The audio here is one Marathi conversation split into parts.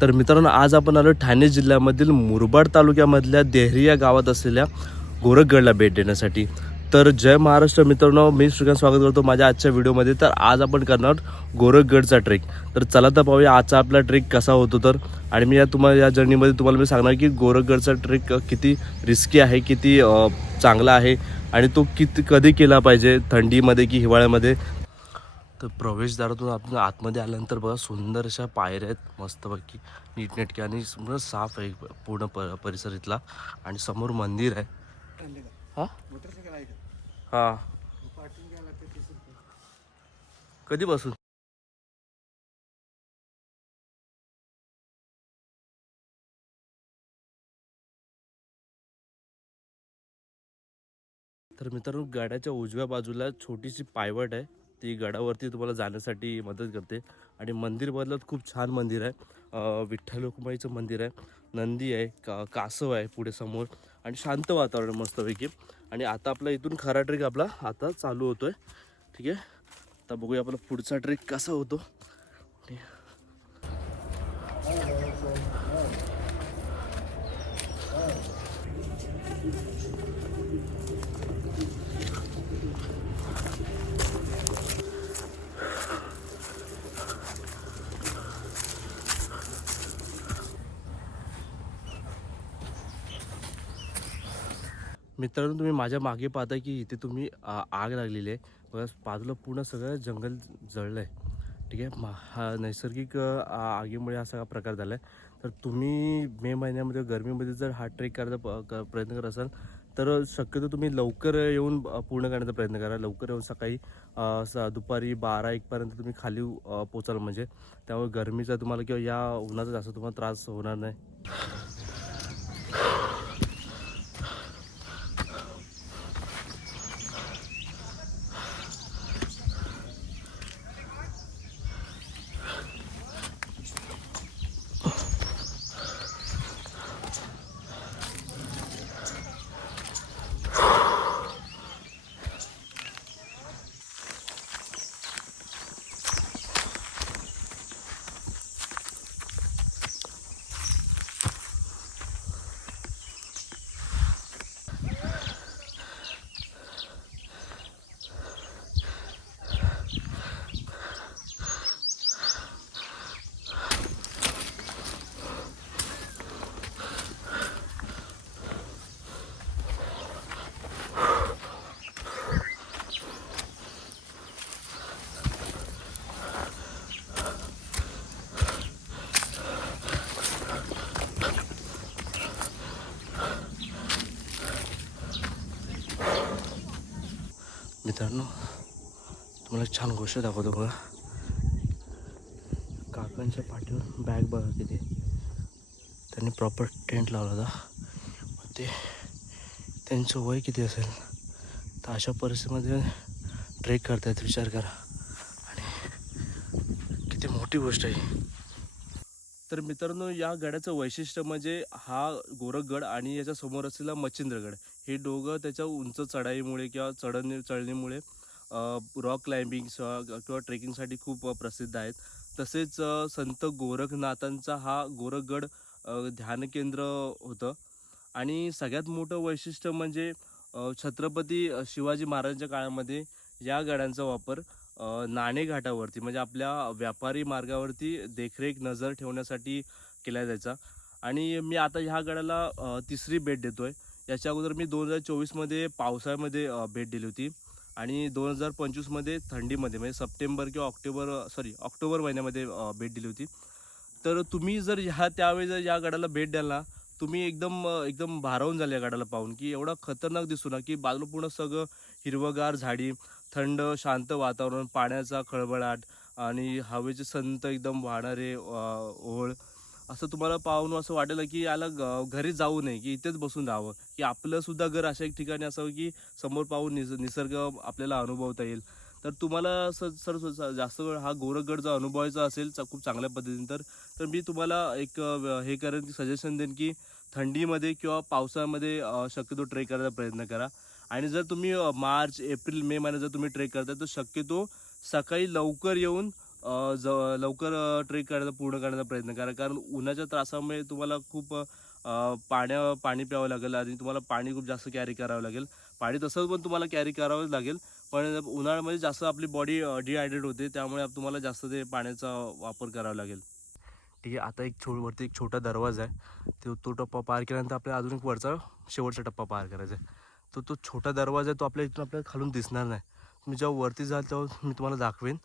तर मित्रांनो, आज आपण आलो ठाणे जिल्ह्यामधील मुरबाड तालुक्यामधल्या देहरी या गावात असलेल्या गोरखगडला भेट देण्यासाठी. तर जय महाराष्ट्र मित्रांनो, मी श्रीकांत स्वागत करतो माझ्या आजच्या व्हिडिओमध्ये. तर आज आपण करणार गोरखगडचा ट्रेक. तर चला तर पाहूया आजचा आपला ट्रेक कसा होतो. तर आणि मी या जर्नीमध्ये तुम्हाला मी सांगणार की गोरखगडचा ट्रेक किती रिस्की आहे, किती चांगला आहे आणि तो कधी केला पाहिजे, थंडीमध्ये की हिवाळ्यामध्ये. तर प्रवेशद्वारातून आपण आतमध्ये आल्यानंतर बघा सुंदर अशा पायऱ्या आहेत मस्तपैकी नीटनेटके आणि समजा साफ आहे पूर्ण परिसर इथला. आणि समोर मंदिर आहे. हा हा कधीपासून तर मित्रांनो, गडाच्या उजव्या बाजूला छोटीशी पायवाट आहे. ती गडावरती तुम्हाला जाण्यासाठी मदत करते. आणि मंदिर बदलत खूप छान मंदिर आहे. विठ्ठल रखुमाईचं मंदिर आहे, नंदी आहे, कासव आहे पुढे समोर आणि शांत वातावरण मस्तपैकी. आणि आता आपला इथून खरा ट्रेक आपला आता चालू होतोय. ठीक आहे, आता बघूया आपला पुढचा ट्रेक कसा होतो. मित्रांनो, तुम्ही माझ्या मागे पाहताय की इथे तुम्ही आग लागलेली आहे बघा. बाजूला पूर्ण सगळं जंगल जळलं आहे. ठीक आहे, हा नैसर्गिक आगीमुळे हा सगळा प्रकार झाला आहे. तर तुम्ही मे महिन्यामध्ये गरमीमध्ये जर हा ट्रेक करायचा प्रयत्न करत असाल तर शक्यतो तुम्ही लवकर येऊन पूर्ण करण्याचा प्रयत्न करा. लवकर येऊन सकाळी दुपारी 12-1पर्यंत तुम्ही खाली पोचाल, म्हणजे त्यामुळे गरमीचा तुम्हाला किंवा या उन्हाचा जास्त तुम्हाला त्रास होणार नाही. मित्रांनो, तुम्हाला छान गोष्ट दाखवतो बघा. काकांच्या पाठीवर बॅग बघा किती. त्यांनी प्रॉपर टेंट लावला होता. ते त्यांचं वय किती असेल, तर अशा परिस्थितीमध्ये ट्रेक करतायत, विचार करा. आणि किती मोठी गोष्ट आहे. तर मित्रांनो, या गडाचं वैशिष्ट्य म्हणजे हा गोरखगड आणि याच्या समोर असलेला मच्छिंद्रगड, हे दोघं त्याच्या उंच चढाईमुळे किंवा चढणीमुळे रॉक क्लाइम्बिंग किंवा ट्रेकिंगसाठी खूप प्रसिद्ध आहेत. तसेच संत गोरखनाथांचा हा गोरखगड ध्यानकेंद्र होतं. आणि सगळ्यात मोठं वैशिष्ट्य म्हणजे छत्रपती शिवाजी महाराजांच्या काळामध्ये या गडांचा वापर नाणेघाटावरती म्हणजे आपल्या व्यापारी मार्गावरती देखरेख नजर ठेवण्यासाठी केला जायचा. आणि मी आता ह्या गडाला तिसरी भेट देतोय. याच्या अगोदर मी 2024मध्ये पावसाळ्यामध्ये भेट दिली होती आणि 2025मध्ये थंडीमध्ये म्हणजे सप्टेंबर किंवा ऑक्टोबर महिन्यामध्ये भेट दिली होती. तर तुम्ही जर त्यावेळी जर या गडाला भेट द्याल ना, तुम्ही एकदम भारावून जाल या गडाला पाहून, की एवढा खतरनाक दिसतो ना, की बाजूला पूर्ण सगळं हिरवगार झाडी, थंड शांत वातावरण, पाण्याचा खळबळाट आणि हवेचे संत एकदम वाहणारे ओळ. असं तुम्हाला पाहून असं वाटेल की याला घरी जाऊ नये, की इथेच बसून राहावं, की आपलं सुद्धा घर अशा एक ठिकाणी असावं की समोर पाहून निसर्ग आपल्याला अनुभवता येईल. तर तुम्हाला जास्त वेळ हा गोरखगड जर अनुभवायचा असेल खूप चांगल्या पद्धतीने, तर मी तुम्हाला एक हे करेन, सजेशन देईन की थंडीमध्ये किंवा पावसाळ्यामध्ये शक्यतो ट्रेक करायचा प्रयत्न करा. आणि जर तुम्ही मार्च एप्रिल मे महिन्यात जर तुम्ही ट्रेक करताय तर शक्यतो सकाळी लवकर येऊन लवकर ट्रेक करायचा पूर्ण करण्याचा प्रयत्न करा, कारण उन्हाच्या त्रासामुळे तुम्हाला खूप पाणी प्यावं लागेल आणि तुम्हाला पाणी खूप जास्त कॅरी करावं लागेल. पाणी तसं पण तुम्हाला कॅरी करावंच लागेल, पण उन्हाळ्यामध्ये जास्त आपली बॉडी डिहायड्रेट होते, त्यामुळे तुम्हाला जास्त ते पाण्याचा वापर करावा लागेल. ठीक आहे, आता वरती एक छोटा दरवाजा आहे, तो टप्पा पार केल्यानंतर आपल्याला अजून एक वरचा शेवटचा टप्पा पार करायचा आहे. तो छोटा दरवाजा आहे, तो आपल्या इथून आपल्याला खालून दिसणार नाही. तुम्ही जेव्हा वरती जाल तेव्हा मी तुम्हाला दाखवेन.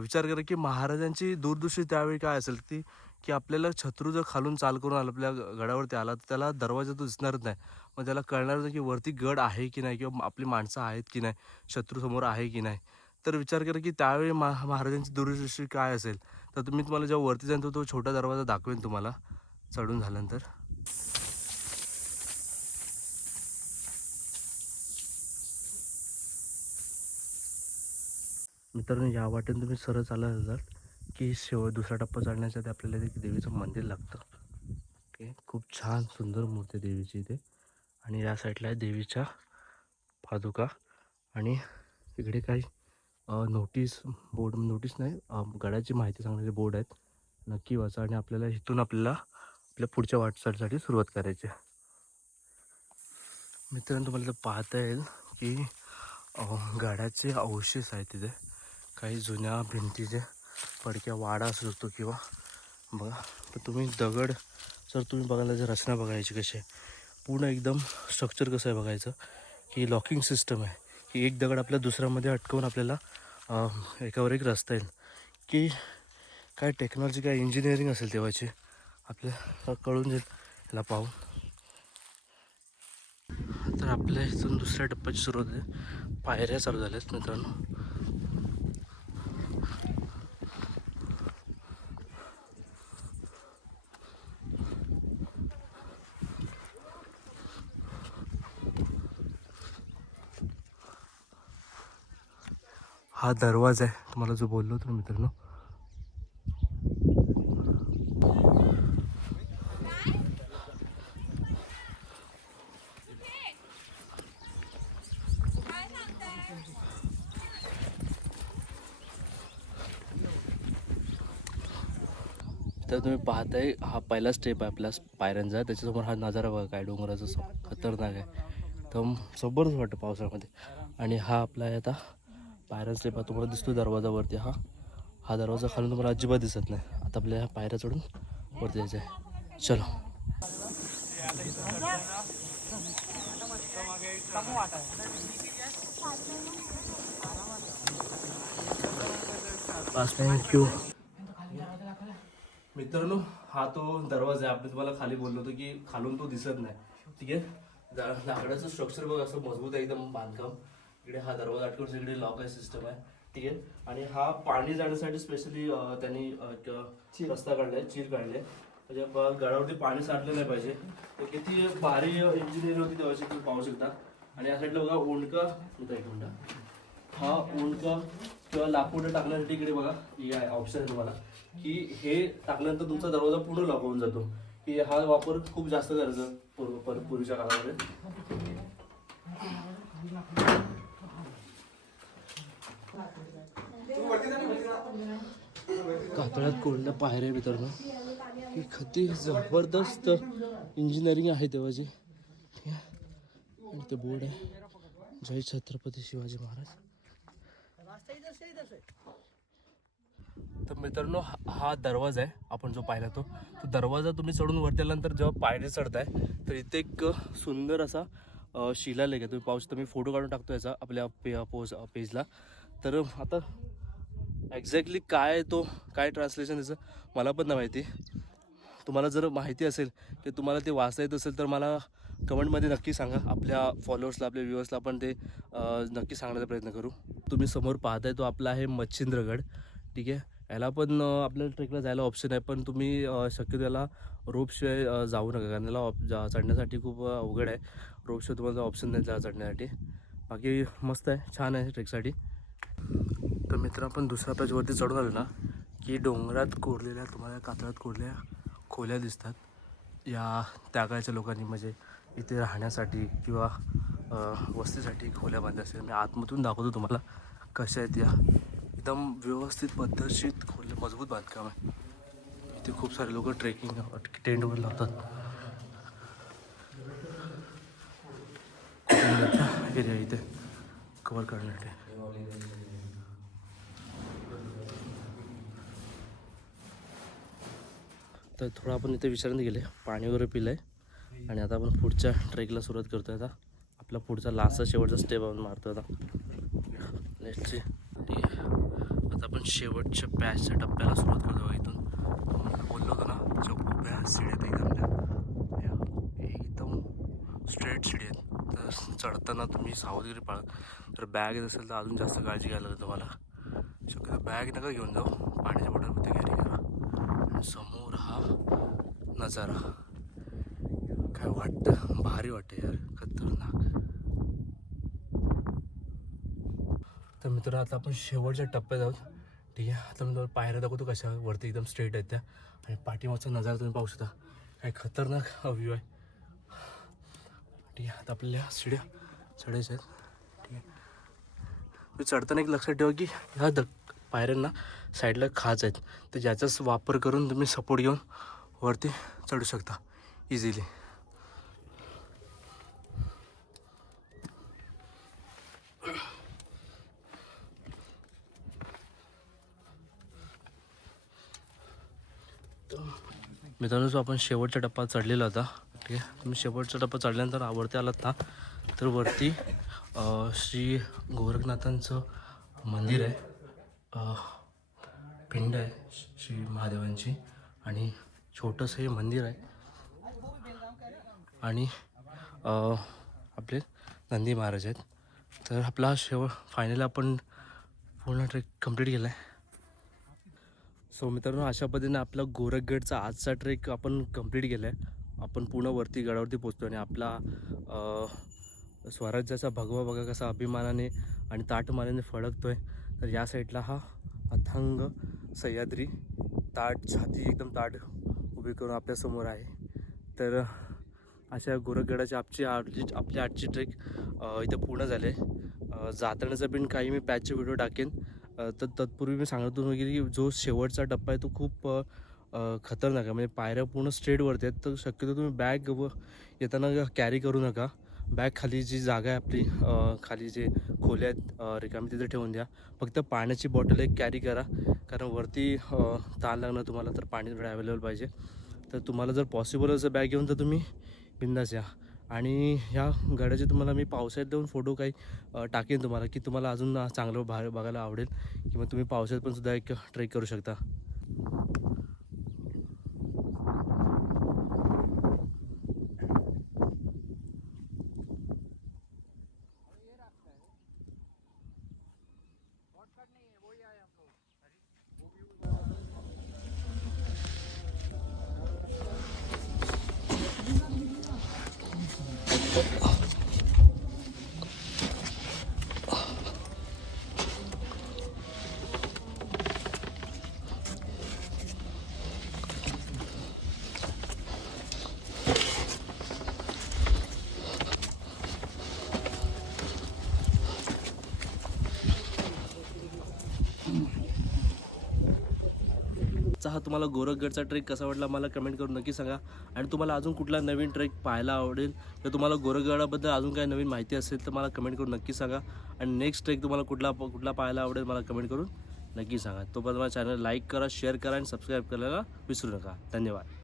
विचार करा की महाराजांची दूरदृष्टी त्यावेळी काय असेल ती, की आपल्याला शत्रू जर खालून चाल करून आला आपल्या गडावरती आला तर त्याला दरवाजा तो दिसणारच नाही. मग त्याला कळणार नाही की वरती गड आहे की नाही, किंवा आपली माणसं आहेत की नाही, शत्रू समोर आहे की नाही. तर विचार करा की त्यावेळी महाराजांची दूरदृष्टी काय असेल. तर तुम्हाला जेव्हा वरती जाईन तो छोटा दरवाजा दाखवेन तुम्हाला चढून झाल्यानंतर. मित्रांनो, या वाटेने तुम्ही सरळ चालत जाल की दुसरा टप्पा चढण्यासाठी आपल्याला एक देवीचं मंदिर लागतं. ओके, खूप छान सुंदर मूर्ती आहे देवीची इथे. आणि या साईडला आहे देवीच्या पादुका. आणि इकडे काही नोटीस नाही, गडाची माहिती सांगणारे बोर्ड आहेत, नक्की वाचा. आणि इथून आपल्याला आपल्या पुढच्या वाटचालीसाठी सुरुवात करायची आहे. मित्रांनो, तुम्हाला तर पाहता येईल की गडाचे अवशेष आहेत तिथे, काही जुन्या भिंतीचे पडक्या वाडा असू शकतो किंवा बघा. तर तुम्ही दगड जर तुम्ही बघायला, जर रचना बघायची कशी आहे, पूर्ण एकदम स्ट्रक्चर कसं आहे बघायचं, की लॉकिंग सिस्टम आहे, की एक दगड आपल्या दुसऱ्यामध्ये अटकवून आपल्याला एकावर एक रस्ता येईल. की काय टेक्नॉलॉजी, काय इंजिनिअरिंग असेल तेव्हाची, आपल्याला कळून जाईल याला पाहून. तर आपल्या इथून दुसऱ्या टप्प्याची सुरुवात आहे, पायऱ्या चालू झाल्या आहेत मित्रांनो. हा दरवाजा आहे तुम्हाला जो बोललो होतो मित्रांनो. तर तुम्ही पाहताय हा पहिला स्टेप आहे आपल्या पायऱ्यांचा. त्याच्यासमोर हा नजारा बघा, काय डोंगराचा खतरनाक आहे, तर जबरदस्त वाटतं पावसाळ्यामध्ये. आणि हा आपला आहे आता पायऱ्या स्टेप आहे, तुम्हाला दिसतो दरवाजावरती. हा दरवाजा खालून तुम्हाला अजिबात दिसत नाही. आता आपल्या ह्या पायऱ्या चढून वरती जायचं आहे. चलो. थँक्यू. मित्रांनो, हा तो दरवाजा आहे. आपण तुम्हाला खाली बोललो होतो की खालून तो दिसत नाही. ठीक आहे, लाकडाचं स्ट्रक्चर बघ असं मजबूत आहे एकदम बांधकाम. इकडे हा दरवाजा अटकून इकडे लॉक आहे, सिस्टम आहे. ठीक आहे, आणि हा पाणी जाण्यासाठी स्पेशली त्यांनी रस्ता काढलाय, चीर काढले, म्हणजे गडावरती पाणी साठलं नाही पाहिजे. तर किती भारी इंजिनिअरिंग होती तेव्हाची तुम्ही पाहू शकता. आणि या साईडला बघा ओंडका होता, एक मिनिट. हा ओंडका किंवा लाकूड टाकण्यासाठी इकडे बघा हे आहे ऑप्शन आहे तुम्हाला, की हे टाकल्यानंतर तुमचा दरवाजा पूर्ण लॉक होऊन जातो. की हा वापर खूप जास्त करायचा पूर्वीच्या काळामध्ये. कातळात कोरल्या पायऱ्या मित्रांनो, ही किती जबरदस्त इंजिनिअरिंग आहे तेव्हाची. आणि ते बोर्ड आहे, जय छत्रपती शिवाजी महाराज. तर मित्रांनो, हा दरवाजा आहे आपण जो पाहिला तो दरवाजा तुम्ही चढून वरती आल्यानंतर जेव्हा पायरी चढताय तर इथे एक सुंदर असा शिलालेख आहे. तुम्ही पाहू शकता, मी फोटो काढून टाकतो याचा आपल्या पेजला. तर आता एक्झॅक्टली काय आहे तो, काय ट्रान्सलेशन त्याचं मला पण नाही माहिती. तुम्हाला जर माहिती असेल की तुम्हाला ते वाचता येत असेल तर मला कमेंटमध्ये नक्की सांगा. आपल्या फॉलोअर्सला, आपल्या व्ह्युअर्सला आपण ते नक्की सांगण्याचा प्रयत्न करू. तुम्ही समोर पाहताय तो आपला आहे मच्छिंद्रगड. ठीक आहे, याला पण आपल्याला ट्रेकला जायला ऑप्शन आहे, पण तुम्ही शक्यतो याला रोपशिवाय जाऊ नका, कारण याला चढण्यासाठी खूप अवघड आहे. रोपशिवाय तुम्हाला ऑप्शन नाही त्याला चढण्यासाठी. बाकी मस्त आहे, छान आहे ट्रेकसाठी. तर मित्र, आपण दुसऱ्या पेजवरती चढून आलो ना की डोंगरात कोरलेल्या तुम्हाला कातळात कोरलेल्या खोल्या दिसतात. या त्या काळच्या लोकांनी म्हणजे इथे राहण्यासाठी किंवा वस्तीसाठी खोल्या बांधल्या असेल. मी आतमधून दाखवतो तुम्हाला कशा आहेत या. एकदम व्यवस्थित पद्धतशीर खोल मजबूत बांधकाम आहे. इथे खूप सारे लोक ट्रेकिंग टेंट वगैरे लावतात. एरिया इथे कवर करण्यासाठी. तर थोडं आपण इथे विचारायला गेले, पाणी वगैरे पिलं आहे आणि आता आपण पुढच्या ट्रेकला सुरुवात करतो आहे. आता आपला पुढचा लास्टचा शेवटचा स्टेप आपण मारतो आता. नेक्स्ट ठीक आहे. आता आपण शेवटच्या पॅचच्या टप्प्याला सुरुवात करतो. इथून बोललो होतो ना, त्याच्या उभ्या शिड्या एकदम स्ट्रेट शिडी आहेत. तर चढताना तुम्ही सावधगिरी पाळा. तर बॅग येत असेल तर अजून जास्त काळजी घ्यायला लागेल तुम्हाला. शक्यतो बॅग नका घेऊन जाऊ, पाण्याच्या बॉटलमध्ये कॅरी करा. आणि समोर हा नजारा काय वाटतं, भारी वाटतं यार, खतरनाक. तर मित्रांनो आता आपण शेवटच्या टप्प्यात आहोत. ठीक आहे. आता मी तुम्हाला पायऱ्या दाखवतो कशा वरती एकदम स्ट्रेट आहेत त्या. आणि पाठीमागचा नजारा तुम्ही पाहू शकता, काय खतरनाक व्ह्यू आहे. ठीक आहे. आता आपल्याला शिड्या चढायच्या आहेत. ठीक आहे. तुम्ही चढताना एक लक्षात ठेवा की ह्या पायऱ्यांना साईडला खाच आहेत, तर ज्याचाच वापर करून तुम्ही सपोर्ट घेऊन वरती चढू शकता इझिली. मित्रांनो जो आपण शेवटच्या टप्पा चढलेला होता. ठीक आहे. तुम्ही शेवटचा टप्पा चढल्यानंतर वरती आलात ना, तर वरती श्री गोरखनाथांचं मंदिर आहे. पिंड आहे श्री महादेवांची आणि छोटंसं हे मंदिर आहे. आणि आपले नंदी महाराज आहेत. तर आपला फायनली आपण पूर्ण ट्रेक कंप्लीट केला आहे. सो मित्रांनो अशा पद्धतीने आपला गोरखगडचा आजचा ट्रेक आपण कंप्लीट केला आहे. आपण पूर्ण वरती गडावरती पोचतो आणि आपला स्वराज्याचा भगवा बघा कसा अभिमानाने आणि ताठमानेने फडकतो आहे. तर या साईडला हा अथांग सह्याद्री ताट छाती एकदम ताट उभी करून आपल्यासमोर आहे. तर अशा गोरखगडाची आपली आजची ट्रेक इथं पूर्ण झाले. जातानाचा पण काही मी पॅचचे व्हिडिओ टाकेन. तर तत्पूर्वी मी सांगतो की जो शेवटचा टप्पा आहे तो खूप खतरनाक आहे. म्हणजे पायऱ्या पूर्ण स्ट्रेटवरती आहेत. तर शक्यतो तुम्ही बॅग येताना कॅरी करू नका. बॅग खाली जी जागा आहे आपली खाली जे खोल्या आहेत रिकामी तिथे ठेवून द्या. फक्त पाण्याची बॉटल एक कॅरी करा, कारण वरती ताण लागणार तुम्हाला, तर पाणी थोडं अवेलेबल पाहिजे. तर तुम्हाला जर पॉसिबल असेल बॅग घेऊन तर तुम्ही बिंदास या. आणि ह्या गडाचे तुम्हाला मी पावसाळ्यात देऊन फोटो काही टाकेन तुम्हाला, की तुम्हाला अजून चांगलं बघायला आवडेल, किंवा तुम्ही पावसाळ्यात पण सुद्धा एक ट्रेक करू शकता. हा तुम्हाला गोरखगडचा ट्रेक कसा वाटला मला कमेंट करून नक्की सांगा. आणि तुम्हाला अजून कुठला नवीन ट्रेक पाहायला आवडेल, तर तुम्हाला गोरखगडाबद्दल अजून काही नवीन माहिती असेल तर मला कमेंट करून नक्की सांगा. आणि नेक्स्ट ट्रेक तुम्हाला कुठला पाहायला आवडेल मला कमेंट करून नक्की सांगा. तोपर्यंत माझ्या चॅनल लाईक करा, शेअर करा आणि सबस्क्राईब करायला विसरू नका. धन्यवाद.